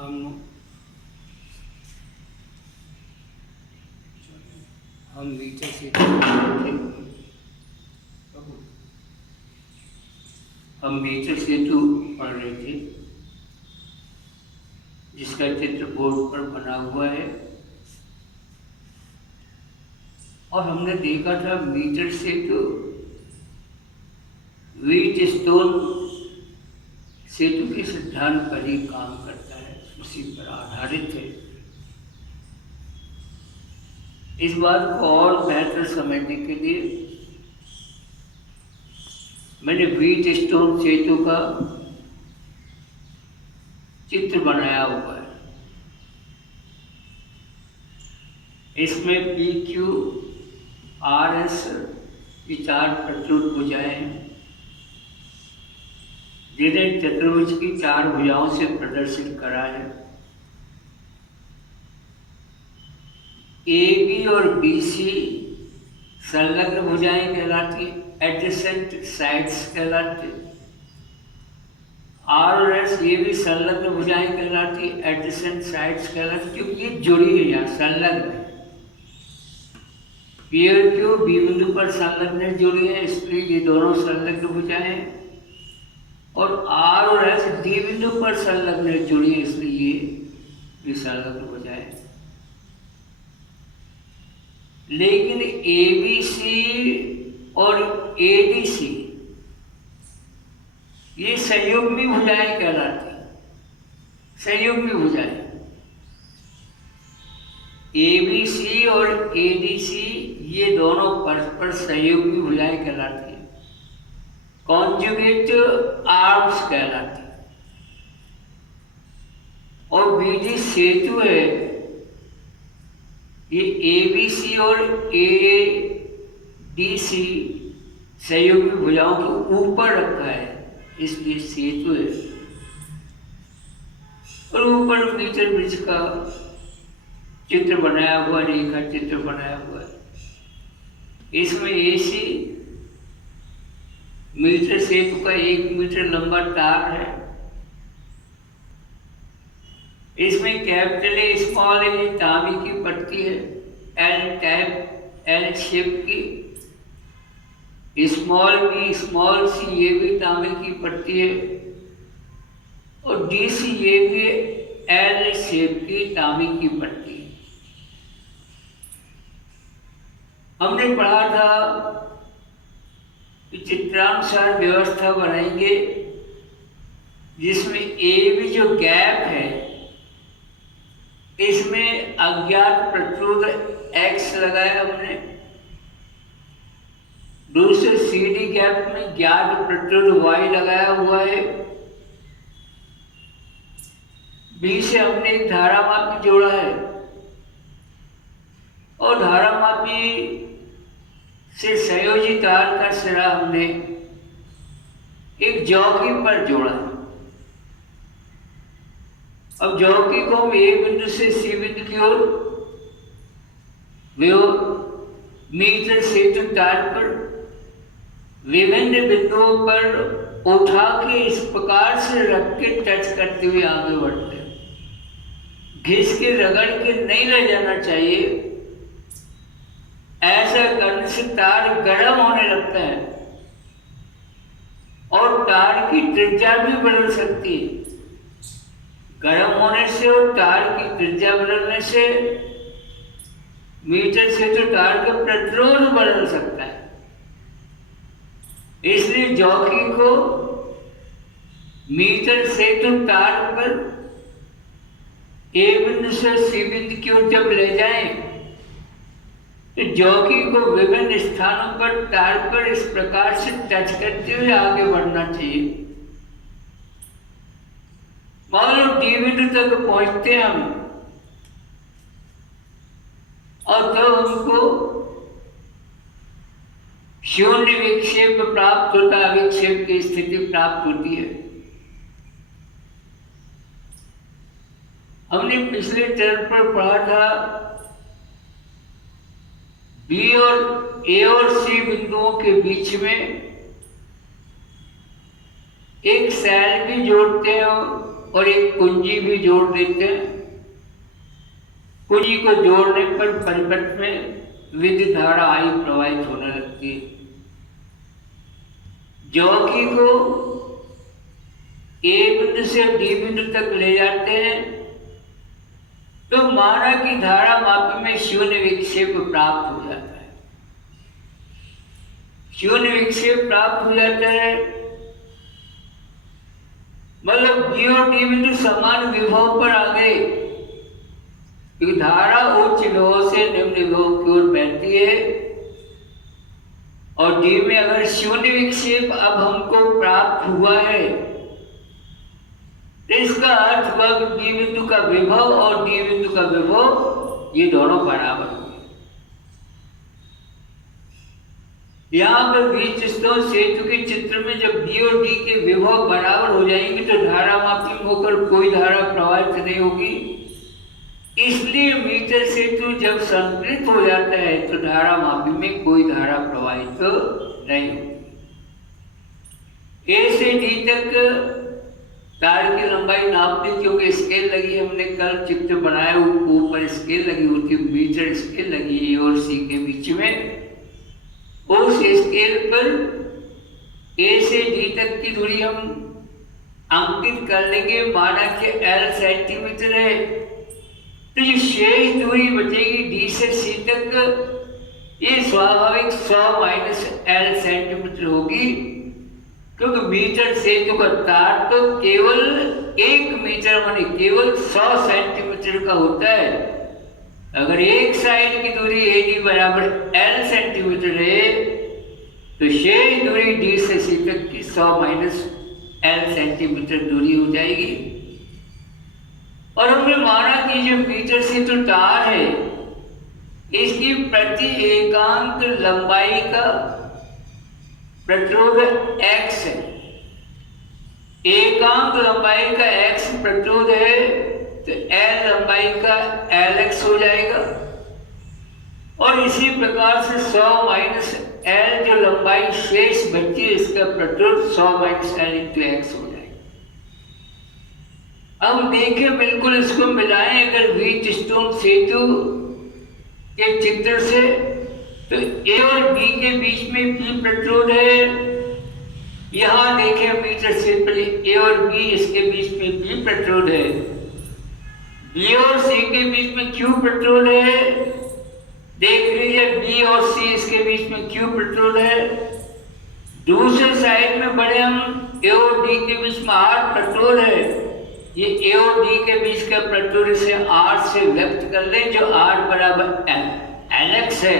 हम हम मीटर सेतु हम मीटर सेतु पढ़ रहे थे, जिसका चित्र बोर्ड पर बना हुआ है। और हमने देखा था मीटर सेतु व्हीट स्टोन सेतु के सिद्धांत पर ही काम करता है, उसी पर आधारित है। इस बात को और बेहतर समझने के लिए मैंने व्हीट स्टोन सेतु का चित्र बनाया हुआ है। इसमें PQ RS की 4 प्रचुर भुजाएं हैं, जिन्हें चतुर्भुज की 4 भुजाओं से प्रदर्शित करा है। AB और BC संलग्न भुजाएं कहलाती, एडजेसेंट साइड्स कहलाती। R और S ये भी संलग्न भुजाएं कहलाती, एडजेसेंट साइड्स कहलाती, क्योंकि ये जुड़ी है, यहाँ संलग्न है। P और Q B बिंदु पर संलग्न जुड़ी है, इसलिए ये दोनों संलग्न भुजाएं हैं। और R और S D बिंदु पर संलग्न जुड़ी है, इसलिए ये भी संलग्न भुजाएं। लेकिन ABC और ADC ये संयुग्मी भुजाएं कहलाती, संयुग्मी भुजाएं। ABC और ADC ये दोनों परस्पर संयुग्मी भुजाएं कहलाती हैं, कॉन्जुगेट आर्म्स कहलाती। और बीजी सेतु है, ये ABC और ADC संयुग्मी भुजाओं के ऊपर रखा है, इसलिए सेतु है। और ऊपर मीटर ब्रिज का चित्र बनाया हुआ, रेखा चित्र बनाया हुआ है। इसमें AC मीटर सेतु का 1 मीटर लंबा तार है। इसमें कैपिटल ए स्मॉल ए तांबे की पट्टी है, L शेप की। स्मॉल बी स्मॉल सी ये भी तांबे की पट्टी है। और DC ये भी L शेप की तांबे की पट्टी है। हमने पढ़ा था कि चित्रानुसार व्यवस्था बनाएंगे, जिसमें AB जो गैप है, इसमें अज्ञात प्रचुर X लगाया हमने। दूसरे CD गैप में ज्ञात प्रचुर Y लगाया हुआ है। B से हमने एक धारामापी जोड़ा है, और धारामापी से संयोजी तार का सिरा हमने एक जौकी पर जोड़ा है। अब जौकी को हम A बिंदु से C बिंदु की ओर मीटर सेतु तार पर विभिन्न बिंदुओं पर उठा के इस प्रकार से रख के टच करते हुए आगे बढ़ते हैं। घिस के रगड़ के नहीं ले जाना चाहिए, ऐसा करने से तार गर्म होने लगता है और तार की त्रिज्या भी बदल सकती है। गर्म होने से और तार की त्रिज्या बदलने से मीटर सेतु तार का प्रतिरोध बदल सकता है। इसलिए जौकी को मीटर सेतु तार पर A बिंदु से C बिंदु की ओर जब ले जाएं, तो जौकी को विभिन्न स्थानों पर तार पर इस प्रकार से टच करते हुए आगे बढ़ना चाहिए। मान लो D बिंदु तक पहुंचते हैं हम, और तब हमको शून्य विक्षेप प्राप्त होता है, विक्षेप की स्थिति प्राप्त होती है। हमने पिछले टर्म पर पढ़ा था B और A और C बिंदुओं के बीच में एक सैल भी जोड़ते हैं और एक कुंजी भी जोड़ देते हैं। कुंजी को जोड़ने पर परिपथ में विद्युत धारा आई प्रवाहित होने लगती है। जौकी को ए बिंदु से डी बिंदु तक ले जाते हैं तो माना कि धारा मापी में शून्य विक्षेप प्राप्त हो जाता है। शून्य विक्षेप प्राप्त हो जाता है मतलब बी और डी बिंदु समान विभव पर आ गए, क्योंकि धारा उच्च विभव से निम्न विभव की ओर बहती है। और डी में अगर शून्य विक्षेप अब हमको प्राप्त हुआ है तो इसका अर्थ हुआ कि बी बिंदु का विभव और डी बिंदु का विभव ये दोनों बराबर हुए। यहाँ पर व्हीटस्टोन सेतु के चित्र में जब बी और डी के विभव बराबर हो जाएंगे तो धारा मापी में होकर कोई धारा प्रवाहित नहीं होगी। इसलिए मीटर सेतु जब संतुलित हो जाता है तो धारा मापी में कोई धारा प्रवाहित नहीं होगी। ए से डी तक तार की लंबाई नापने क्योंकि स्केल लगी, हमने कल चित्र बनाया ऊपर स्केल लगी होती है, मीटर स्केल लगी ए और सी के बीच में। उस स्केल पर ए से डी तक की दूरी हम अंकित कर लेंगे, माना कि L सेंटीमीटर है तो जो शेष दूरी बचेगी डी से सी तक ये स्वाभाविक 100 माइनस L सेंटीमीटर होगी, क्योंकि मीटर सेतु का तार तो केवल 1 मीटर माने केवल 100 सेंटीमीटर का होता है। अगर एक साइड की दूरी AD बराबर L सेंटीमीटर है तो शेष दूरी D से C तक की 100 माइनस L सेंटीमीटर दूरी हो जाएगी। और हमने माना कि जो मीटर सेतु तार है इसकी प्रति एकांक लंबाई का प्रतिरोध X है। एकांक लंबाई का X प्रतिरोध है तो L लंबाई का Lx हो जाएगा। और इसी प्रकार से 100 माइनस L जो लंबाई शेष बची है इसका प्रतिरोध 100 माइनस L इंटू X हो जाएगा। अब देखें बिल्कुल इसको मिलाएं अगर व्हीटस्टोन सेतु के चित्र से, तो ए और बी के बीच में भी प्रतिरोध है। यहाँ देखें मीटर से ए और बी इसके बीच में भी प्रतिरोध है। बी और सी के बीच में क्यों प्रतिरोध है देख लीजिए, बी और सी इसके बीच में क्यों प्रतिरोध है। दूसरे साइड में बड़े हम ए और डी के बीच में आर प्रतिरोध है। ये ए और डी के बीच का प्रतिरोध इसे आर से व्यक्त कर लें जो आर बराबर Lx है।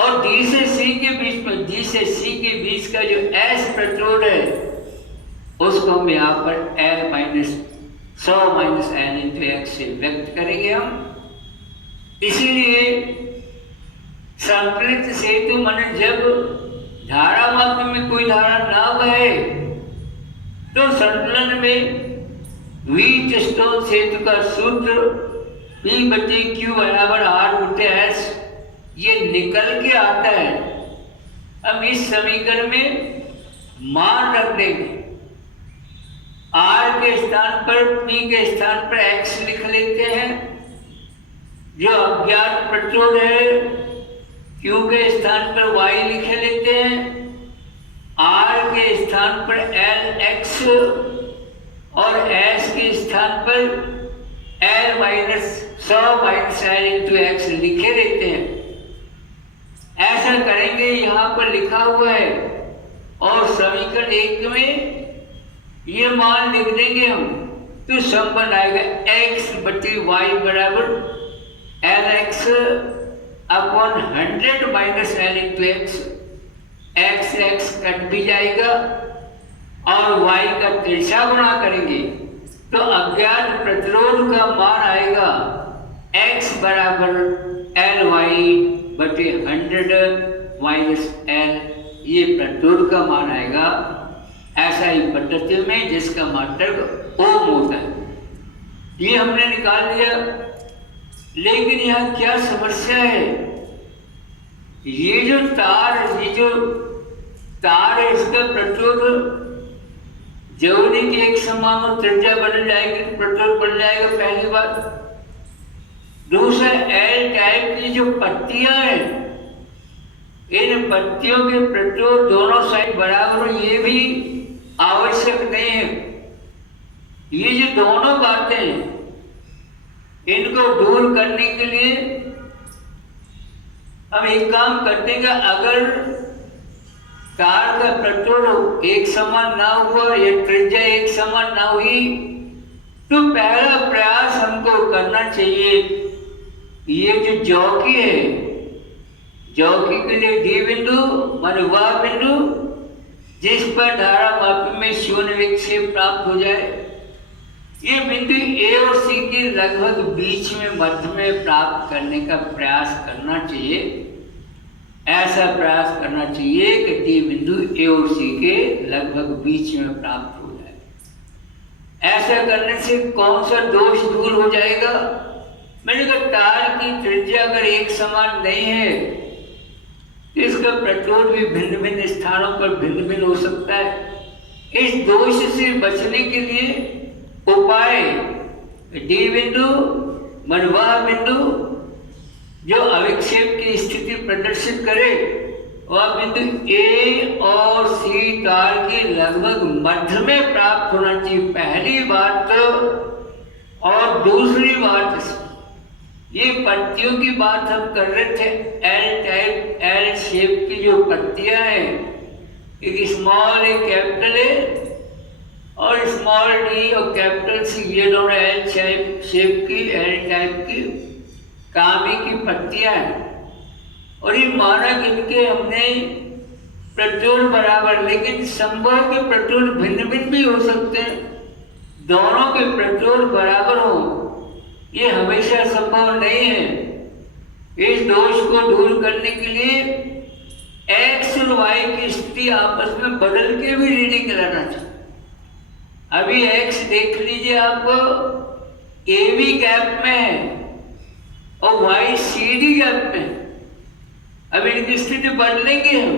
और डी से सी के बीच में डी से सी के बीच का जो S प्रतिरोध है उसको हम यहाँ पर L minus 100 minus L into X से व्यक्त करेंगे हम। इसीलिए संतुलित सेतु माने जब धारा मापी में कोई धारा ना बहे तो संतुलन में व्हीटस्टोन सेतु का सूत्र P बटे Q बराबर R बटे S ये निकल के आता है। हम इस समीकरण में मान रख देंगे, R के स्थान पर P के स्थान पर X लिख लेते हैं जो अज्ञात प्रतिरोध है। Q के स्थान पर Y लिख लेते हैं, R के स्थान पर Lx और S के स्थान पर L minus 100 minus L into X लिखे देते हैं। ऐसा करेंगे यहाँ पर लिखा हुआ है और समीकरण 1 में ये मान लिख देंगे हम तो संबंध आएगा x बटे y बराबर Lx upon 100 minus L into x. x cut भी जाएगा और y का तिरछा गुणा करेंगे तो अज्ञात प्रतिरोध का मान आएगा x बराबर Ly बटे 100 माइनस L, ये प्रतिरोध का मान आएगा। ऐसा ही पद्धति में जिसका मात्रक ओम होता है ये हमने निकाल लिया। लेकिन यहाँ क्या समस्या है, ये जो तार है इसका प्रतिरोध जरूरी कि एक समान हो, त्रिज्या बदल जाएगी तो पेट्रोल बन जाएगा, पहली बात। दूसरा, एल टाइप की जो पट्टियां हैं, इन पट्टियों के पेट्रोल दोनों साइड बराबर हो, ये भी आवश्यक नहीं है। ये जो दोनों बातें हैं, इनको दूर करने के लिए हम एक काम करते हैं कि अगर कार का पेट्रोल एक समान ना हुआ या त्रिज्या एक समान ना हुई, तो पहला प्रयास हमको करना चाहिए, ये जो जॉकी है, जॉकी के लिए डी बिंदु मान वह बिंदु जिस पर धारा मापी में शून्य विक्षेप प्राप्त हो जाए, ये बिंदु ए और सी के लगभग बीच में मध्य में प्राप्त करने का प्रयास करना चाहिए। ऐसा प्रयास करना चाहिए कि डी बिंदु ए और सी के लगभग बीच में प्राप्त हो जाए। ऐसा करने से कौन सा दोष दूर हो जाएगा? मैंने कहा तार की त्रिज्या अगर एक समान नहीं है तो इसका पेट्रोल भी भिन्न भिन्न स्थानों पर भिन्न भिन्न हो सकता है। इस दोष से बचने के लिए उपाय, डी बिंदु मन वह बिंदु जो अविक्षेप की स्थिति प्रदर्शित करे, वह बिंदु ए और सी तार के लगभग मध्य में प्राप्त होना चाहिए, पहली बात। और दूसरी बात, ये पट्टियों की बात हम कर रहे थे, एल टाइप एल शेप की जो पट्टियां हैं, एक स्मॉल ए कैपिटल ए और स्मॉल डी और कैपिटल सी, ये दोनों एल शेप की एल टाइप की कामी की पट्टियां हैं। और ये माना कि इनके हमने पेट्रोल बराबर, लेकिन संभव के पेट्रोल भिन्न भिन्न भी हो सकते हैं। दोनों के पेट्रोल बराबर हो ये हमेशा संभव नहीं है। इस दोष को दूर करने के लिए एक्स और वाई की स्थिति आपस में बदल के भी रीडिंग लाना चाहिए। अभी एक्स देख लीजिए आप ए बी गैप में है और वाई सी डी गैप में है। अब इनकी स्थिति बदलेंगे, हम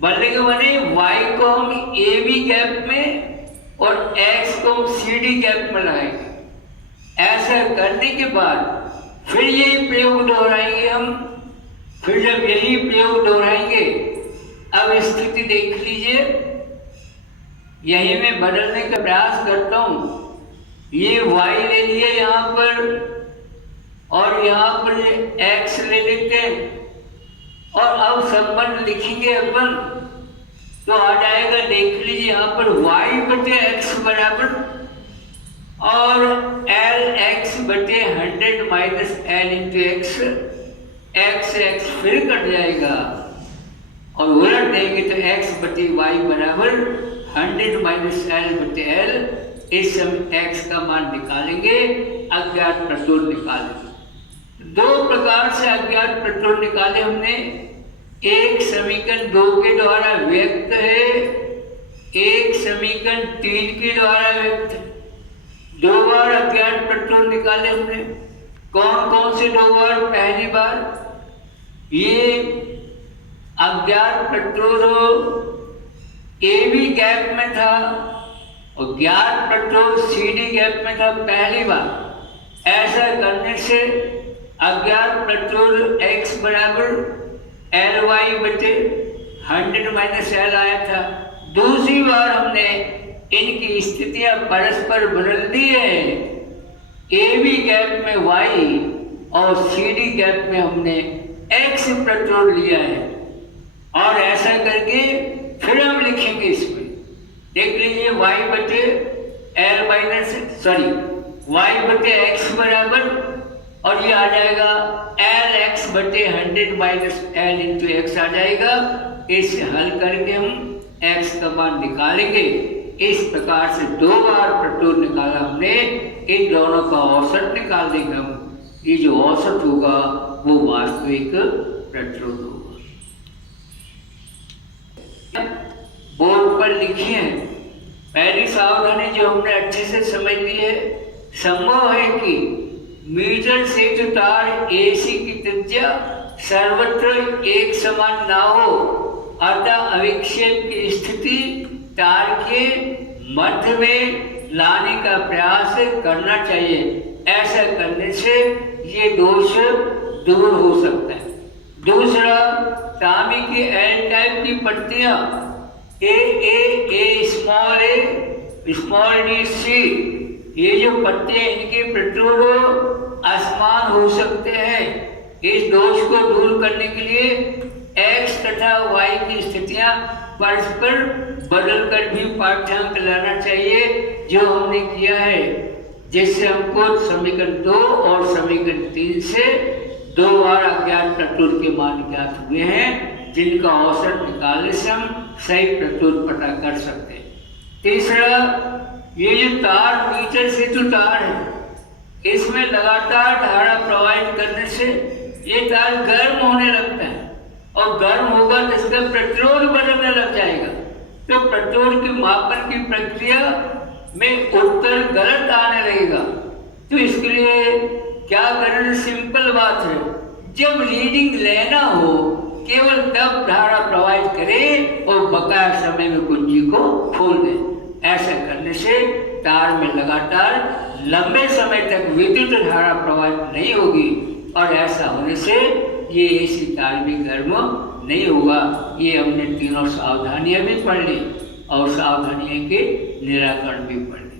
बदलेंगे माने वाई को हम ए बी गैप में और एक्स को हम सी डी गैप में लाएंगे। ऐसा करने के बाद फिर यही प्रयोग दोहराएंगे हम। फिर जब यही प्रयोग दोहराएंगे, अब स्थिति देख लीजिए, यही मैं बदलने का प्रयास करता हूँ। ये y ले लिए यहाँ पर और यहाँ पर x ले लेते हैं और अब संबंध लिखेंगे अपन, तो आ जाएगा, देख लीजिए यहाँ पर y बटे x बराबर और एल एक्स बटे 100 minus L into x, x x फिर कट जाएगा और उलट देंगे तो एक्स बटे वाई बराबर 100 माइनस एल बटे एल। इस समय एक्स का मान निकालेंगे, अज्ञात पेट्रोल निकालेंगे। दो प्रकार से अज्ञात पेट्रोल निकाले हमने। एक समीकरण 2 के द्वारा व्यक्त है, एक समीकरण 3 के द्वारा व्यक्त है। दो बार अज्ञात पेट्रोल निकाले हमने। कौन कौन से दो बार? पहली बार ये अज्ञात पेट्रोल ए बी गैप में था और ज्ञात पेट्रोल सी डी गैप में था, पहली बार। ऐसा करने से अज्ञात पेट्रोल x बराबर एल वाई बटे 100 माइनस एल आया था। दूसरी बार हमने इनकी स्थितियां परस्पर बदल दी है। ए बी गैप में y और सी डी गैप में हमने x पेट्रोल लिया है और ऐसा करके फिर हम लिखेंगे इसमें। देख लीजिए y बटे एल माइनस y बटे x बराबर और ये आ जाएगा एल एक्स बटे 100 माइनस एल इंटू एक्स आ जाएगा। इसे हल करके हम x का मान निकालेंगे। इस प्रकार से दो बार पेट्रोल निकाला हमने। इन दोनों का औसत निकाल देंगे हम। ये जो औसत होगा वो वास्तविक पेट्रोल होगा। बोर्ड पर लिखिए। पहली सावधानी जो हमने अच्छे से समझ ली है, संभव है कि मीटर से जो तार एसी की त्रिज्या सर्वत्र एक समान ना हो, अतः अविक्षेप की स्थिति तार के मध्य में लाने का प्रयास करना चाहिए। ऐसा करने से ये दोष दूर हो सकता है। दूसरा, तांबे की एल टाइप की पट्टियाँ ए स्मॉल डी सी, ये जो पट्टियाँ इनके प्रतिरोध आसमान हो सकते हैं। इस दोष को दूर करने के लिए एक्स तथा वाई की स्थितियां परस्पर बदलकर भी पाठ्यांक लाना चाहिए, जो हमने किया है, जिससे हमको समीकरण 2 और समीकरण 3 से 2 बार अज्ञात प्रतिरोध के मान ज्ञात हुए हैं, जिनका औसत निकालने से हम सही प्रतिरोध पता कर सकते हैं। तीसरा, ये जो तार मीटर सेतु तार है, इसमें लगातार धारा प्रवाहित करने से ये तार गर्म होने लगता है, और गर्म होगा तो इसका प्रतिरोध बदलने लग जाएगा। तो प्रतिरोध की मापन की प्रक्रिया में उत्तर गलत आने लगेगा। तो इसके लिए क्या करना, सिंपल बात है, जब रीडिंग लेना हो केवल तब धारा प्रवाहित करें और बकाया समय में कुंजी को खोल दें। ऐसा करने से तार में लगातार लंबे समय तक विद्युत धारा प्रवाहित नहीं होगी, और ऐसा होने से ये एसी तार भी गर्म नहीं होगा। ये हमने तीनों सावधानियां भी पढ़ ली और सावधानियों के निराकरण भी पढ़ ली।